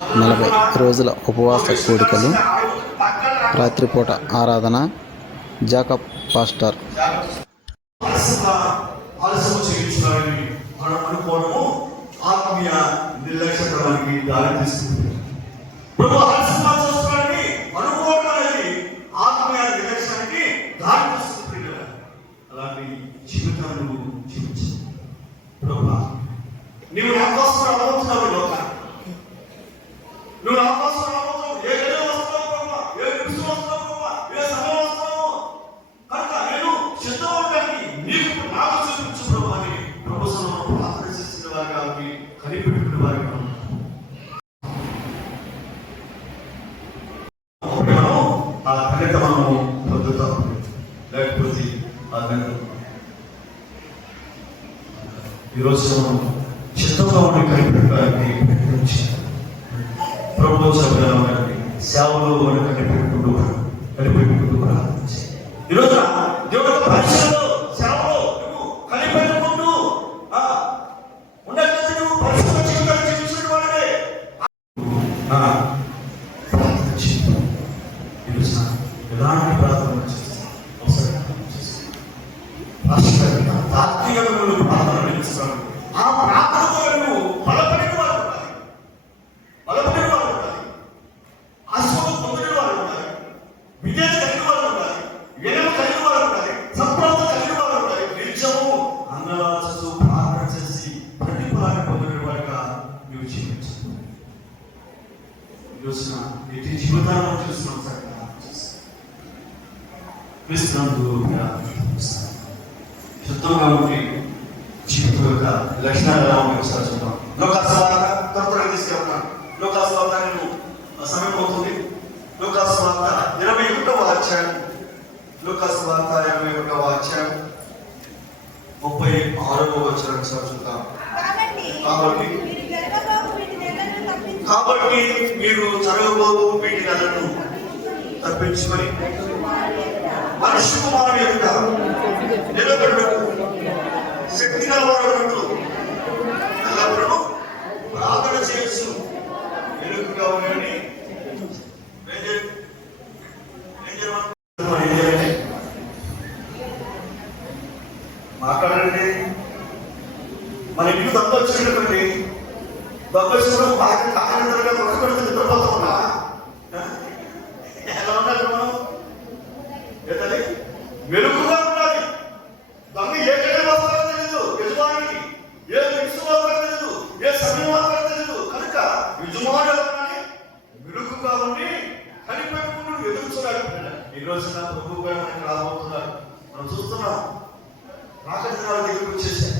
40 రోజుల ఉపవాస కూడికలు, రాత్రిపూట ఆరాధన. Jacob pastor. ఆత్మీయ నిర్లక్ష్యానికి దారి తీస్తుంది. అనుకోవడం అనేది ఆత్మీయ నిర్లక్ష్యానికి దారి తీస్తుంది. అలాంటి జీవితాన్ని జీవించు. నీవు నా కోసం రాబోతున్నావు లోకానికి. నువ్వు నా కోసం రాబోతున్నావు. ఏ గడిలో వస్తున్నావు ప్రభా, ఏ నిమిషం వస్తున్నావు ప్రభా, ఏ సమయం వస్తున్నావు కనుక నేను సిద్ధమవడానికి నీకు నాకు చూపించు ప్రభు అని ప్రభుత్వం ప్రార్థన చేసిన వారిగా కనిపెట్టుకునే వారిగా ఆ ఘనత మనము పొందుతాం. లేకపోతే ఆ ఘనత ఈరోజు మనం చిత్తంగా ఉండి కనిపెట్టడానికి ప్రభుత్వ సభ్యులు సేవలో కనిపెట్టుకుంటూ ప్రార్థించి ఈరోజు దేవుడు పరిచయంలో సేవలో నువ్వు కనిపెట్టుకుంటూ ఉన్నట్టు నువ్వు పరిశుభ్ర జీవితాన్ని జీవించిన వాడే ప్రార్థించి ఈరోజు ఎలాంటి ప్రార్థన చేస్తాను తాత్వికంగా నువ్వు ప్రార్థన నిలుస్తాను. ఆ ప్రార్థనతో నువ్వు బలపడిన వారు ఉండాలి, బలపడిన వారు ఉండాలి, ఆశీర్వాదం పొందిన వారు ఉండాలి, విజయం కలిగిన వారు ఉండాలి, వినయం కలిగిన వారు ఉండాలి, సంప్రాప్త కలిగిన వారు ఉండాలి. నిత్యము అన్నరాజు ప్రార్థన చేసి ప్రతిఫలాన్ని పొందిన వారిగా నువ్వు జీవించు. ఈరోజున ఎట్టి జీవితాలను చూస్తున్నాం సార్. శుద్ధంగా ఉండి జీవితం యొక్క లక్షణాలు ఎలా ఉన్నాయి ఒకసారి చూద్దాం. లోకాస్వార్త త్వరగా తీసుకెళ్తున్నాను. లోకాస్వార్త నేను సమయం అవుతుంది. లోకాస్వార్త 21వ అధ్యాయం, లోకాస్వార్త 21వ అధ్యాయం 36వ వచనం ఒకసారి చూద్దాం. కాబట్టి మీరు జరగబోవు వీటి నెలను తప్పించుకొని మనుష్య కుమారుని యొక్క నిలబెట్టుటకు శక్తి గలవాడు ఎల్లప్పుడూ ప్రార్థన చేయొచ్చు. ఎరుకుగా ఉండని మాట్లాడండి. మన ఇంటికి దొంగ వచ్చినటువంటి దొంగ వచ్చినప్పుడు బాగా కాకినాడగా కొట్టుకుంటూ నిద్రపోతూ ఉన్నా ఎలా ఉండాలి మనం? ఏంటది? మెరుగుగా ఉండాలి. దొంగ ఏ గడిలో వస్తారో తెలియదు యజమానికి, ఏ నిమిషం వస్తారో తెలియదు, ఏ సమయం వస్తారో తెలియదు. కనుక యజమానులు మెరుగుగా ఉండి కనిపెట్టుకుంటూ ఎదురు చూడాలి. ఈ రోజున ప్రభు మనకి రాబోతున్నారు. మనం చూస్తున్నాం. రాకజనాల దగ్గరికి వచ్చేసాయి,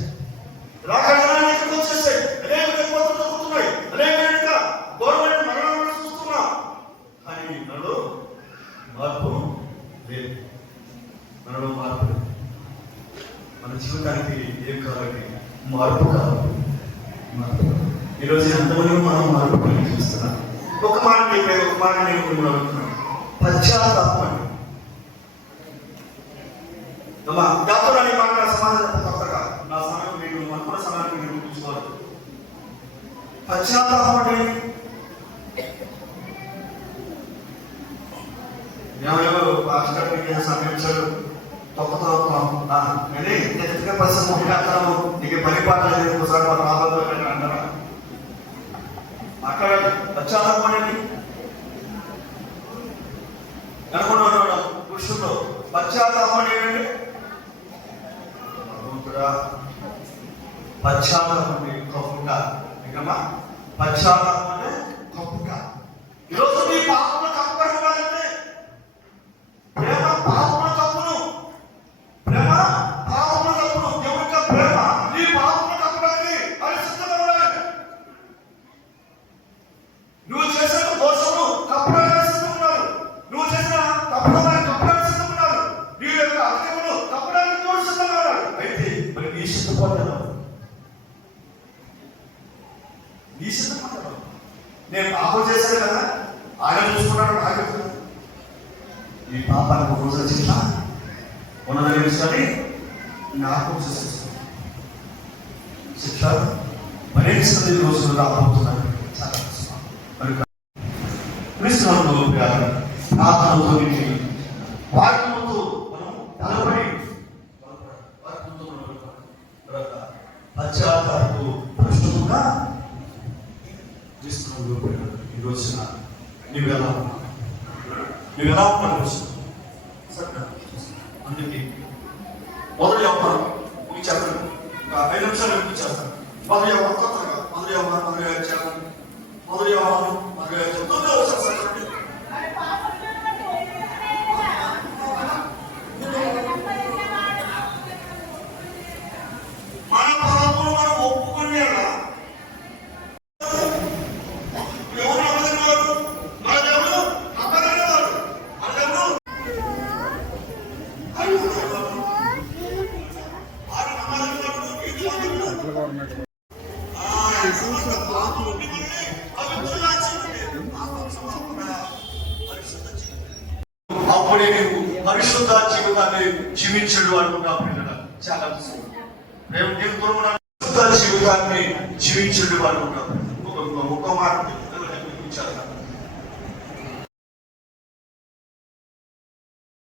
రాకజనాల దగ్గరికి వచ్చేసాయి. అనేక దిగ్బంధులు జరుగుతున్నాయి, అనేక గవర్నమెంట్ మరణాలను చూస్తున్నాం. కానీ మనలో మార్పు లేదు. మనలో మార్పు లేదు. మన జీవితానికి ఏం కావాలి? మార్పు కావాలి. మార్పు. ఈరోజు ఎంతమంది మనం మార్పు కలిగి చూస్తున్నాం. ఒక మాట నేను అడుగుతున్నాను. పశ్చాత్తాపం అండి. దాతోని మాట సమాధానం కొత్తగా నా సమయం మీరు మన సమయానికి మీరు చూసుకోవాలి. పశ్చాత్తాపం అంటే ఎవరెవరు పాస్టర్కి సమయించారు తొక్కతో పరిస్థితి ముఖ్యాలను నీకు పరిపాలన ఒకసారి మన రాబోతు అంటారా? మాట్లాడండి. పశ్చాత్తాపం అనేది అనుకున్నాడు పురుషుల్లో. పశ్చాత్తాపం ఏంటండి? పశ్చాత్తాపం కప్పుగా ఇంకమ్మా పశ్చాత్తాపం అంటే కప్పుగా. ఈరోజు నీ పాపంలో కప్పబడాలంటే ప్రేమ పాపంలో కప్పును, ప్రేమ పాపంలో కప్పును. దేవుడికి ప్రేమ నీ పాపంలో కప్పడానికి అది సిద్ధంగా ఉండాలి. నువ్వు చేసిన దోషము కప్పడానికి సిద్ధంగా ఉన్నారు. నువ్వు చేసిన తప్పుడానికి కప్పడానికి సిద్ధంగా ఉన్నారు. నీ యొక్క అక్రమను కప్పడానికి కూడా సిద్ధంగా ఉన్నారు. అయితే మరి నీ సిద్ధపడ్డాను, నీ సిద్ధపడ్డాను. నేను పాపం చేశాను కదా, ఆయన చూసుకున్నాడు. ఆగిపోతున్నాను. ఈ పాపానికి ఒక రోజు వచ్చిందా ఉన్నదని విషయాన్ని జ్ఞాపకం చేసేస్తాను. శిక్ష భరించిన రోజులు రాబోతున్నాను. చాలా మరి క్రీస్తునందు ప్రార్థనతో నిండి వాక్యముతో మనం తలపడి పశ్చాత్తాపపు ప్రశ్నగా క్రీస్తునందు ఈ రోజున నువ్వెలా ఉన్నావు అందుకే మొదటి వ్యవహారం ముగించేస్తాను. 5 నిమిషాలు ముగించేస్తాను. మొదటి వ్యవహారం కొత్తగా మొదటి వ్యవహారం 9వ వచనం మన పాపములు మనం ఒప్పుకునేలా ఎవరు నమ్మదగిన వారు? మన దేవుడు నమ్మదగిన వాడు. మన దేవుడు అప్పుడే నీవు పరిశుద్ధ జీవితాన్ని జీవించడు అనుకున్నావు. చాలా మేము పరిశుద్ధ జీవితాన్ని జీవించడు అనుకున్నావు. ఒక మాట